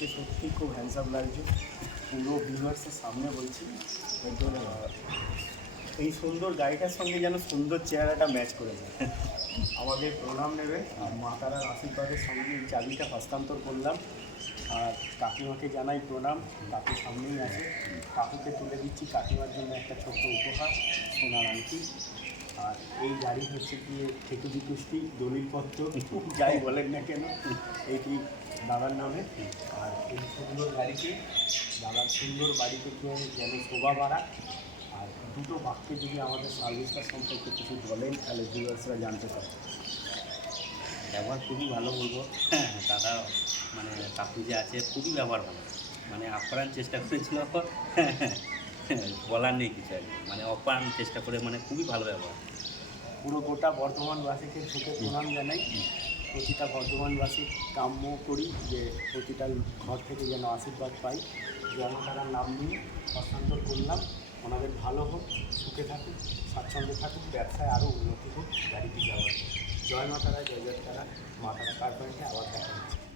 আজকে সত্যি খুব হ্যান্ডসাম লাগছে। পুরো ভিউয়ার্সের সামনে বলছি, একদম এই সুন্দর গাড়িটার সঙ্গে যেন সুন্দর চেহারাটা ম্যাচ করে যায়। আমাদের প্রণাম নেবে, আর মা তারার আশীর্বাদের সঙ্গে এই চাবিটা হস্তান্তর করলাম। আর কাকিমাকে জানাই প্রণাম, কাকু সামনেই আছে। কাকুকে তুলে দিচ্ছি কাকিমার জন্য একটা ছোট্ট উপহার, সোনার আংটি। আর এই গাড়ি হচ্ছে গিয়ে ঠেকুজি কুষ্টি দলিলপত্র যাই বলেন না কেন এইটি দাদার নামে। আর এই সুন্দর গাড়িকে, দাদার সুন্দর বাড়িতে যেন শোভা বাড়া। আর দুটো বাক্যে যদি আমাদের সার্ভিসটা সম্পর্কে কিছু বলেন তাহলে ভিউয়ার্সরা জানতে পারে। ব্যবহার খুবই ভালো বলবো। দাদা মানে কাকু যে আছে খুবই ব্যবহার ভালো, মানে আপ্রাণ চেষ্টা করেছিল। বলার নেই কিছু আর কি। মানে অপ্রাণ চেষ্টা করে, মানে খুবই ভালো ব্যবহার। পুরো গোটা বর্ধমানবাসীকে ঝুঁকে প্রণাম জানাই। প্রতিটা বর্ধমানবাসী কাম্য করি যে প্রতিটা ঘর থেকে যেন আশীর্বাদ পাই। জয়মাতারার নাম নিয়ে হস্তান্তর করলাম। ওনাদের ভালো হোক, সুখে থাকুক, স্বাচ্ছন্দ্যে থাকুক, ব্যবসায় আরও উন্নতি হোক, গাড়িটি যাওয়ার। জয় মাতারা, জয় জয় তারা, মা তারা কার পয়েন্টে আবার দেখা হচ্ছে।